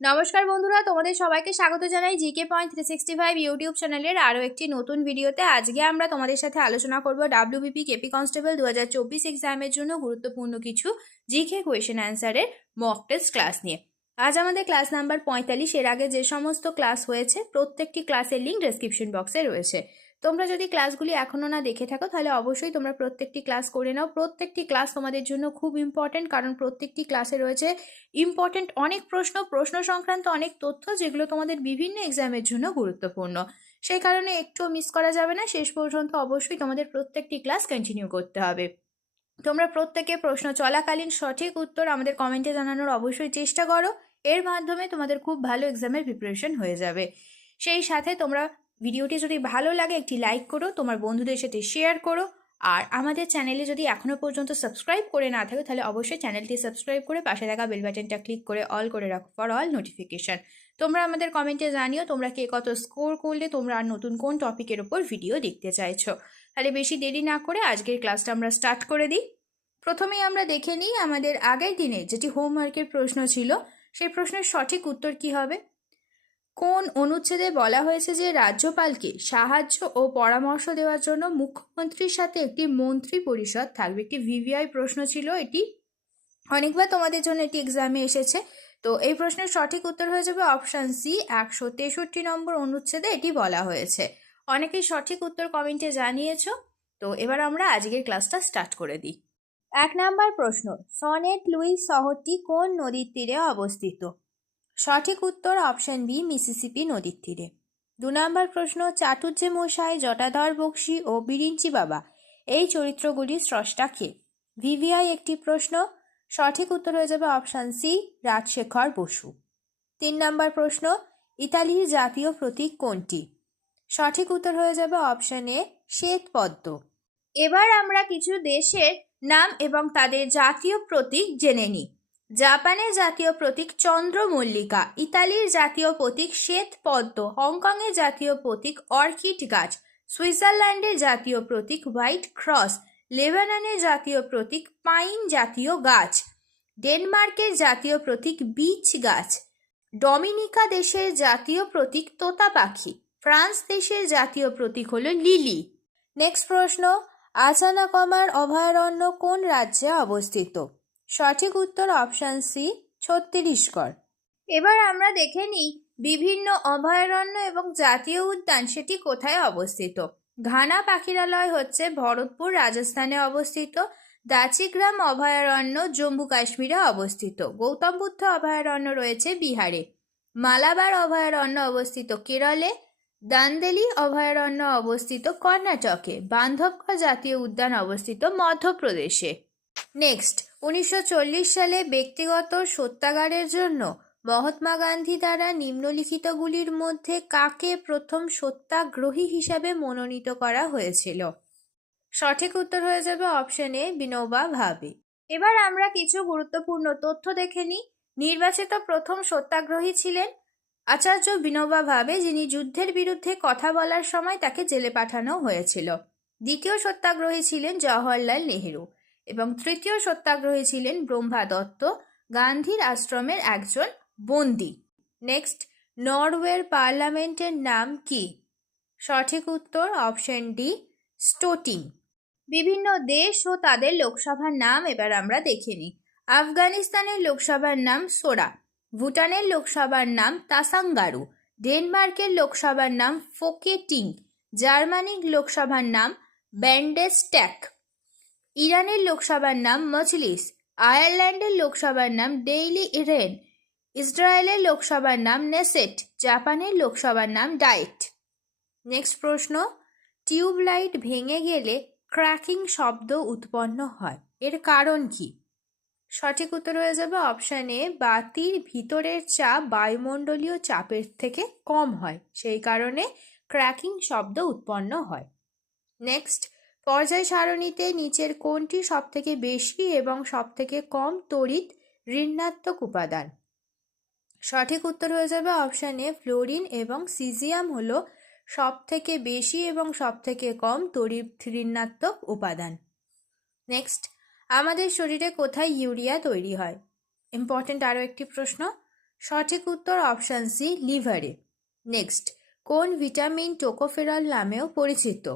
নমস্কার বন্ধুরা, তোমাদের সবাইকে স্বাগত জানাই জিকে পয়েন্ট 365 ইউটিউব চ্যানেলের আরও একটি নতুন ভিডিওতে। আজকে আমরা তোমাদের সাথে আলোচনা করব ডাব্লিউবিপি কেপি কনস্টেবল 2024 এক্সামের জন্য গুরুত্বপূর্ণ কিছু জিকে কোয়েশ্চেন অ্যান্সারের মক টেস্ট ক্লাস নিয়ে। আজ আমাদের ক্লাস নাম্বার 45। এর আগে যে সমস্ত ক্লাস হয়েছে প্রত্যেকটি ক্লাসের লিঙ্ক ডেসক্রিপশন বক্সে রয়েছে। তোমরা যদি ক্লাসগুলি এখনও না দেখে থাকো তাহলে অবশ্যই তোমরা প্রত্যেকটি ক্লাস করে নাও। প্রত্যেকটি ক্লাস তোমাদের জন্য খুব ইম্পর্টেন্ট, কারণ প্রত্যেকটি ক্লাসে রয়েছে ইম্পর্টেন্ট অনেক প্রশ্ন সংক্রান্ত অনেক তথ্য, যেগুলো তোমাদের বিভিন্ন এক্সামের জন্য গুরুত্বপূর্ণ। সেই কারণে একটুও মিস করা যাবে না। শেষ পর্যন্ত অবশ্যই তোমাদের প্রত্যেকটি ক্লাস কন্টিনিউ করতে হবে। তোমরা প্রত্যেকে প্রশ্ন চলাকালীন সঠিক উত্তর আমাদের কমেন্টে জানানোর অবশ্যই চেষ্টা করো। এর মাধ্যমে তোমাদের খুব ভালো এক্সামের প্রিপারেশন হয়ে যাবে। সেই সাথে তোমরা ভিডিওটি যদি ভালো লাগে একটি লাইক করো, তোমার বন্ধুদের সাথে শেয়ার করো। আর আমাদের চ্যানেলে যদি এখনও পর্যন্ত সাবস্ক্রাইব করে না থাকো তাহলে অবশ্যই চ্যানেলটি সাবস্ক্রাইব করে পাশে থাকা বেল বাটনটা ক্লিক করে অল করে রাখো ফর অল নোটিফিকেশান। তোমরা আমাদের কমেন্টে জানিও তোমরা কে কত স্কোর করলে, তোমরা আর নতুন কোন টপিকের ওপর ভিডিও দেখতে চাইছো। তাহলে বেশি দেরি না করে আজকের ক্লাসটা আমরা স্টার্ট করে দিই। প্রথমেই আমরা দেখে নিই আমাদের আগের দিনে যেটি হোমওয়ার্কের প্রশ্ন ছিল, সেই প্রশ্নের সঠিক উত্তর কি হবে। কোন অনুচ্ছেদে বলা হয়েছে যে রাজ্যপালকে সাহায্য ও পরামর্শ দেওয়ার জন্য মুখ্যমন্ত্রীর সাথে একটি মন্ত্রী পরিষদ থাকবে? একটি ভিভিআই প্রশ্ন ছিল এটি, অনেকবার তোমাদের জন্য এটি এক্সামে এসেছে। তো এই প্রশ্নের সঠিক উত্তর হয়ে যাবে অপশান সি, 163 নম্বর অনুচ্ছেদে এটি বলা হয়েছে। অনেকেই সঠিক উত্তর কমেন্টে জানিয়েছো। তো এবার আমরা আজকের ক্লাসটা স্টার্ট করে দিই। 1 নাম্বার প্রশ্ন, সনেট লুইস শহরটি কোন নদীর তীরে অবস্থিত? সঠিক উত্তর অপশন বি, মিসিসিপি নদীর তীরে। 2 নম্বর প্রশ্ন, চাটুজ্জে মশাই, জটাধর বক্সী ও বিরিঞ্চি বাবা এই চরিত্রগুলির স্রষ্টা কে? ভিভিআই একটি প্রশ্ন। সঠিক উত্তর হয়ে যাবে অপশন সি, রাজশেখর বসু। 3 নম্বর প্রশ্ন, ইতালির জাতীয় প্রতীক কোনটি? সঠিক উত্তর হয়ে যাবে অপশন এ, শ্বেতপদ্ম। এবার আমরা কিছু দেশের নাম এবং তাদের জাতীয় প্রতীক জেনে নিই। জাপানের জাতীয় প্রতীক চন্দ্রমল্লিকা, ইতালির জাতীয় প্রতীক শ্বেতপদ্ম, হংকংয়ের জাতীয় প্রতীক অর্কিড গাছ, সুইজারল্যান্ডের জাতীয় প্রতীক হোয়াইট ক্রস, লেবাননের জাতীয় প্রতীক পাইন জাতীয় গাছ, ডেনমার্কের জাতীয় প্রতীক বিচ গাছ, ডমিনিকা দেশের জাতীয় প্রতীক তোতা পাখি, ফ্রান্স দেশের জাতীয় প্রতীক হলো লিলি। নেক্সট প্রশ্ন, আচানাকমার অভয়ারণ্য কোন রাজ্যে অবস্থিত? সঠিক উত্তর অপশান সি, ছত্তিশগড়। এবার আমরা দেখে নিই বিভিন্ন অভয়ারণ্য এবং জাতীয় উদ্যান সেটি কোথায় অবস্থিত। ঘানা পাখিরালয় হচ্ছে ভরতপুর রাজস্থানে অবস্থিত। দাচিগ্রাম অভয়ারণ্য জম্মু কাশ্মীরে অবস্থিত। গৌতম বুদ্ধ অভয়ারণ্য রয়েছে বিহারে। মালাবার অভয়ারণ্য অবস্থিত কেরলে। দান্দেলি অভয়ারণ্য অবস্থিত কর্ণাটকে। বান্ধবগড় জাতীয় উদ্যান অবস্থিত মধ্যপ্রদেশে। নেক্সট, 1940 সালে ব্যক্তিগত সত্যাগারের জন্য মহাত্মা গান্ধী দ্বারা নিম্নলিখিতগুলির মধ্যে কাকে প্রথম সত্যাগ্রহী হিসাবে মনোনীত করা হয়েছিল? সঠিক উত্তর হয়ে যাবে অপশন এ, বিনোবা ভাবে। এবার আমরা কিছু গুরুত্বপূর্ণ তথ্য দেখে নিই। নির্বাচিত প্রথম সত্যাগ্রহী ছিলেন আচার্য বিনোবা ভাবে, যিনি যুদ্ধের বিরুদ্ধে কথা বলার সময় তাকে জেলে পাঠানো হয়েছিল। দ্বিতীয় সত্যাগ্রহী ছিলেন জওহরলাল নেহেরু এবং তৃতীয় সত্যাগ্রহী ছিলেন ব্রহ্মা দত্ত, গান্ধীর আশ্রমের একজন বন্দী। নেক্সট, নরওয়ের পার্লামেন্টের নাম কি? সঠিক উত্তর অপশন ডি, স্টোটিং। বিভিন্ন দেশ ও তাদের লোকসভার নাম এবার আমরা দেখে নিই। আফগানিস্তানের লোকসভার নাম সোরা, ভুটানের লোকসভার নাম তাসাঙ্গারু, ডেনমার্কের লোকসভার নাম ফোকেটিং, জার্মানির লোকসভার নাম ব্যান্ডেস্ট্যাক, ইরানের লোকসভার নাম মজলিস, আয়ারল্যান্ডের লোকসভার নাম ডেইলি ইরেন, ইসরায়েলের লোকসভার নাম নেসেট, জাপানের লোকসভার নাম ডায়েট। নেক্সট প্রশ্ন, টিউবলাইট ভেঙে গেলে ক্র্যাকিং শব্দ উৎপন্ন হয়, এর কারণ কি? সঠিক উত্তর হয়ে যাবে অপশান এ, বাতির ভিতরের চাপ বায়ুমণ্ডলীয় চাপের থেকে কম হয়, সেই কারণে ক্র্যাকিং শব্দ উৎপন্ন হয়। নেক্সট, পর্যায় সারণীতে নিচের কোনটি সবথেকে বেশি এবং সবথেকে কম তড়িৎ ঋণাত্মক উপাদান? সঠিক উত্তর হয়ে যাবে অপশান এ, ফ্লোরিন এবং সিজিয়াম হলো সবথেকে বেশি এবং সবথেকে কম তড়িৎ ঋণাত্মক উপাদান। নেক্সট, আমাদের শরীরে কোথায় ইউরিয়া তৈরি হয়? ইম্পর্টেন্ট আরও একটি প্রশ্ন। সঠিক উত্তর অপশান সি, লিভারে। নেক্সট, কোন ভিটামিন টোকোফেরল নামেও পরিচিত?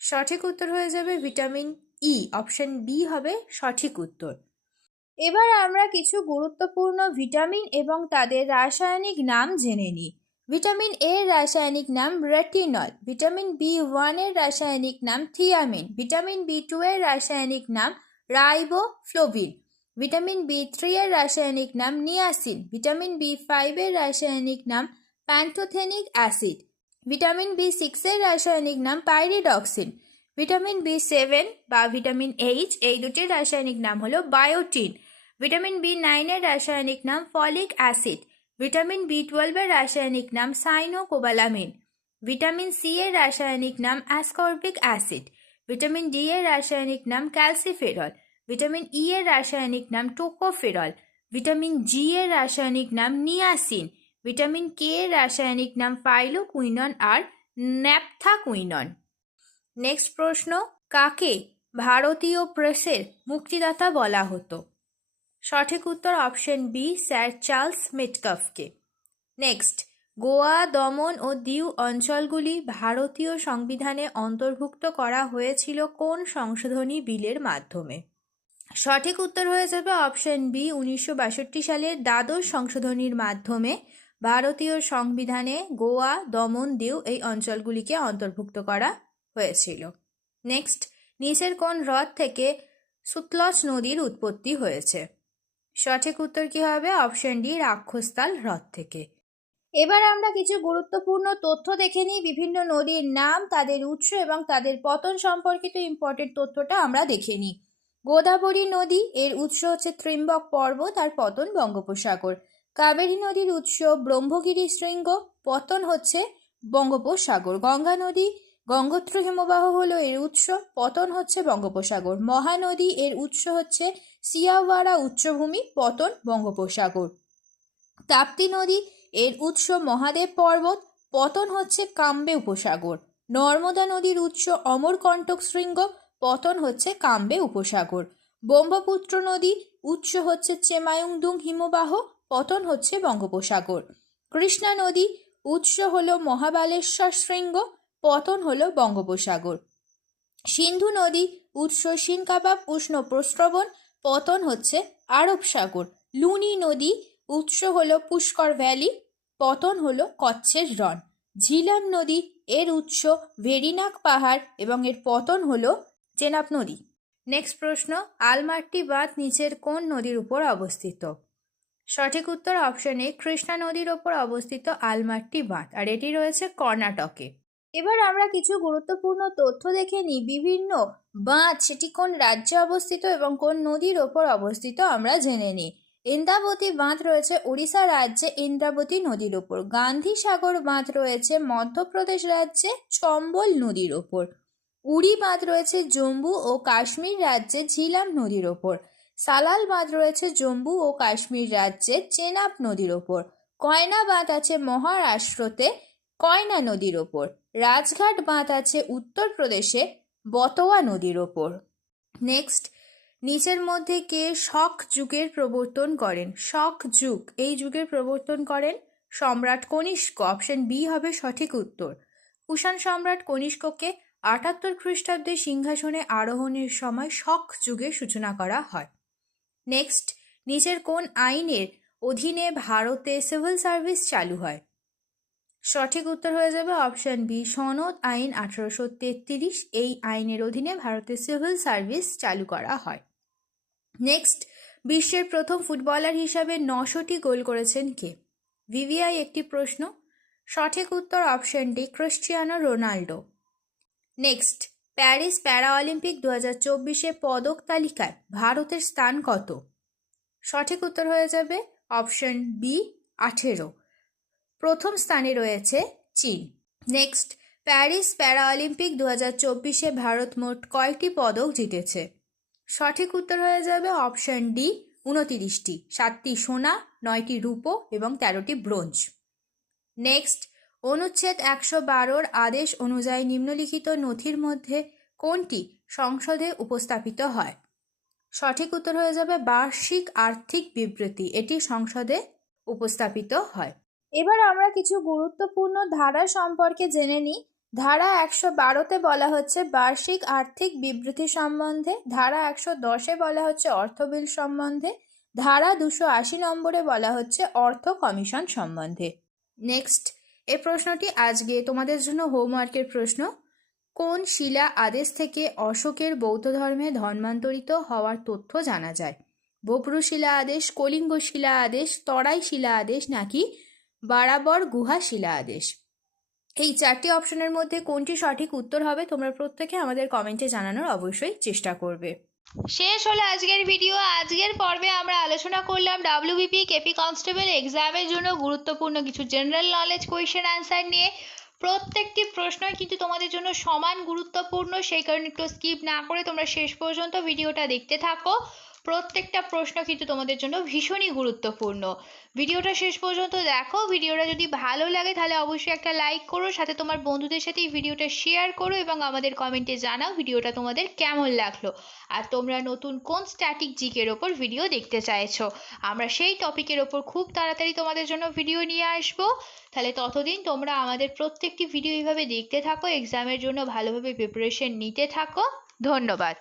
সঠিক উত্তর হয়ে যাবে ভিটামিন ই, অপশান বি হবে সঠিক উত্তর। এবার আমরা কিছু গুরুত্বপূর্ণ ভিটামিন এবং তাদের রাসায়নিক নাম জেনে নিই। ভিটামিন এ এর রাসায়নিক নাম রেটিনল, ভিটামিন বি1 এর রাসায়নিক নাম থিয়ামিন, ভিটামিন বি2 এর রাসায়নিক নাম রাইবোফ্লোভিন, ভিটামিন বি3 এর রাসায়নিক নাম নিয়াসিন, ভিটামিন বি5 এর রাসায়নিক নাম প্যান্টোথেনিক অ্যাসিড, ভিটামিন বি6 এর রাসায়নিক নাম পাইরিডক্সিন, ভিটামিন বি7 বা ভিটামিন এইচ এই দুটির রাসায়নিক নাম হলো বায়োটিন, ভিটামিন বি9 এর রাসায়নিক নাম ফলিক অ্যাসিড, ভিটামিন বি12 এর রাসায়নিক নাম সাইনোকোবালামিন, ভিটামিন সি এর রাসায়নিক নাম অ্যাসকর্বিক অ্যাসিড, ভিটামিন ডি এর রাসায়নিক নাম ক্যালসিফেরল, ভিটামিন ই এর রাসায়নিক নাম টোকোফেরল, ভিটামিন জি এর রাসায়নিক নাম নিয়াসিন, ভিটামিন কে এর রাসায়নিক নাম ফাইলোকুইনন আর ন্যাপথাকুইনন। নেক্সট প্রশ্ন, কাকে ভারতীয় প্রেসের মুক্তিদাতা বলা হতো? সঠিক উত্তর অপশন বি, স্যার চার্লস মেটকাফকে। নেক্সট, গোয়া, দমন ও দিউ অঞ্চলগুলি ভারতীয় সংবিধানে অন্তর্ভুক্ত করা হয়েছিল কোন সংশোধনী বিলের মাধ্যমে? সঠিক উত্তর হয়ে যাবে অপশন বি, 1962 সালের দ্বাদশ সংশোধনীর মাধ্যমে ভারতীয় সংবিধানে গোয়া, দমন, দিউ এই অঞ্চলগুলিকে অন্তর্ভুক্ত করা হয়েছিল। নেক্সট, নিচের কোন হ্রদ থেকে সুতলজ নদীর উৎপত্তি হয়েছে? সঠিক উত্তর কি হবে? অপশন ডি, রাক্ষসতাল হ্রদ থেকে। এবার আমরা কিছু গুরুত্বপূর্ণ তথ্য দেখে নিই। বিভিন্ন নদীর নাম, তাদের উৎস এবং তাদের পতন সম্পর্কিত ইম্পর্টেন্ট তথ্যটা আমরা দেখে নিই। গোদাবরী নদী এর উৎস হচ্ছে ত্রিম্বক পর্বত আর পতন বঙ্গোপসাগর। কাবেরী নদীর উৎস ব্রহ্মগিরি শৃঙ্গ, পতন হচ্ছে বঙ্গোপসাগর। গঙ্গা নদী গঙ্গোত্র হিমবাহ হলো এর উৎস, পতন হচ্ছে বঙ্গোপসাগর। মহানদী এর উৎস হচ্ছে সিয়াওয়ারা উচ্চভূমি, পতন বঙ্গোপসাগর। তাপ্তি নদী এর উৎস মহাদেব পর্বত, পতন হচ্ছে কাম্বে উপসাগর। নর্মদা নদীর উৎস অমরকণ্টক শৃঙ্গ, পতন হচ্ছে কাম্বে উপসাগর। ব্রহ্মপুত্র নদী উৎস হচ্ছে চেমায়ুংদুং হিমবাহ, পতন হচ্ছে বঙ্গোপসাগর। কৃষ্ণা নদী উৎস হলো মহাবালেশ্বর শৃঙ্গ, পতন হলো বঙ্গোপসাগর। সিন্ধু নদী উৎস সিনকাবাব উষ্ণ প্রস্রবণ, পতন হচ্ছে আরব সাগর। লুনি নদী উৎস হলো পুষ্কর ভ্যালি, পতন হলো কচ্ছের রণ। ঝিলাম নদী এর উৎস ভেরিনাক পাহাড় এবং এর পতন হলো চেনাব নদী। নেক্সট প্রশ্ন, আলমাট্টি বাঁধ নিচের কোন নদীর উপর অবস্থিত? সঠিক উত্তর অপশন এ, কৃষ্ণা নদীর ওপর অবস্থিত আলমাট্টি বাঁধ, আর এটি রয়েছে কর্ণাটকে। এবার আমরা কিছু গুরুত্বপূর্ণ তথ্য দেখে নিই। বিভিন্ন বাঁধ সেটি কোন রাজ্যে অবস্থিত এবং কোন নদীর ওপর অবস্থিত আমরা জেনে নিই। ইন্দ্রাবতী বাঁধ রয়েছে উড়িষ্যা রাজ্যে ইন্দ্রাবতী নদীর ওপর। গান্ধী সাগর বাঁধ রয়েছে মধ্যপ্রদেশ রাজ্যে চম্বল নদীর ওপর। উড়ি বাঁধ রয়েছে জম্মু ও কাশ্মীর রাজ্যে ঝিলাম নদীর ওপর। সালাল বাঁধ রয়েছে জম্মু ও কাশ্মীর রাজ্যে চেনাব নদীর ওপর। কয়না বাঁধ আছে মহারাষ্ট্রতে কয়না নদীর ওপর। রাজঘাট বাঁধ আছে উত্তরপ্রদেশে বতোয়া নদীর ওপর। নেক্সট, নিচের মধ্যে কে শক যুগের প্রবর্তন করেন? শক যুগ এই যুগের প্রবর্তন করেন সম্রাট কনিষ্ক, অপশন বি হবে সঠিক উত্তর। কুষাণ সম্রাট কনিষ্ককে 78 খ্রিস্টাব্দে সিংহাসনে আরোহণের সময় শক যুগের সূচনা করা হয়। নেক্সট, নিচের কোন আইনের অধীনে ভারতে সিভিল সার্ভিস চালু হয়? সঠিক উত্তর হয়ে যাবে অপশন বি, সনদ আইন 1833। এই আইনের অধীনে ভারতে সিভিল সার্ভিস চালু করা হয়। নেক্সট, বিশ্বের প্রথম ফুটবলার হিসাবে 900টি গোল করেছেন কে? ভিভিআই একটি প্রশ্ন। সঠিক উত্তর option D, Cristiano Ronaldo. Next, Paris para Olympic 2024-এ পদক তালিকায় ভারতের স্থান কত? সঠিক উত্তর হয়ে যাবে অপশন বি, 18। প্রথম স্থানে রয়েছে চীন। নেক্সট, প্যারিস প্যারা অলিম্পিক 2024-এ ভারত মোট কয়টি পদক জিতেছে? সঠিক উত্তর হয়ে যাবে অপশন ডি, 29টি। 7টি সোনা, 9টি রূপো এবং 13টি ব্রোঞ্জ। নেক্সট, অনুচ্ছেদ 112-র আদেশ অনুযায়ী নিম্নলিখিত নথির মধ্যে কোনটি সংসদে উপস্থাপিত হয়? সঠিক উত্তর হয়ে যাবে বার্ষিক আর্থিক বিবৃতি, এটি সংসদে উপস্থাপিত হয়। এবার আমরা কিছু গুরুত্বপূর্ণ ধারা সম্পর্কে জেনে নিই। ধারা 112-তে বলা হচ্ছে বার্ষিক আর্থিক বিবৃতি সম্বন্ধে, ধারা 110-এ বলা হচ্ছে অর্থ বিল সম্বন্ধে, ধারা 280 নম্বরে বলা হচ্ছে অর্থ কমিশন সম্বন্ধে। নেক্সট, এই প্রশ্নটি আজকে তোমাদের জন্য হোমওয়ার্কের প্রশ্ন। কোন শিলা আদেশ থেকে অশোকের বৌদ্ধ ধর্মে ধর্মান্তরিত হওয়ার তথ্য জানা যায়? বপ্রু শিলা আদেশ, কলিঙ্গ শিলা আদেশ, তরাই শিলা আদেশ নাকি বারাবর গুহা শিলা আদেশ? এই 4টি অপশনের মধ্যে কোনটি সঠিক উত্তর হবে তোমরা প্রত্যেকে আমাদের কমেন্টে জানানোর অবশ্যই চেষ্টা করবে। শেষ হলো আজকের ভিডিও। আজকের পর্বে আমরা আলোচনা করলাম ডাব্লিউবিপি কেপি কনস্টেবল এক্সামের জন্য গুরুত্বপূর্ণ কিছু জেনারেল নলেজ কোয়েশ্চেন অ্যান্সার নিয়ে। প্রত্যেকটি প্রশ্নই কিন্তু তোমাদের জন্য সমান গুরুত্বপূর্ণ, সেই কারণে একটু স্কিপ না করে তোমরা শেষ পর্যন্ত ভিডিওটা দেখতে থাকো। প্রত্যেকটা প্রশ্ন কিন্তু তোমাদের জন্য ভীষণই গুরুত্বপূর্ণ। ভিডিওটা শেষ পর্যন্ত দেখো। ভিডিওটা যদি ভালো লাগে তাহলে অবশ্যই একটা লাইক করো, সাথে তোমার বন্ধুদের সাথে এই ভিডিওটা শেয়ার করো এবং আমাদের কমেন্টে জানাও ভিডিওটা তোমাদের কেমন লাগলো আর তোমরা নতুন কোন স্ট্যাটিক জিকের ওপর ভিডিও দেখতে চাইছো। আমরা সেই টপিকের ওপর খুব তাড়াতাড়ি তোমাদের জন্য ভিডিও নিয়ে আসবো। তাহলে ততদিন তোমরা আমাদের প্রত্যেকটি ভিডিও এইভাবে দেখতে থাকো, এক্সামের জন্য ভালোভাবে প্রিপারেশন নিতে থাকো। ধন্যবাদ।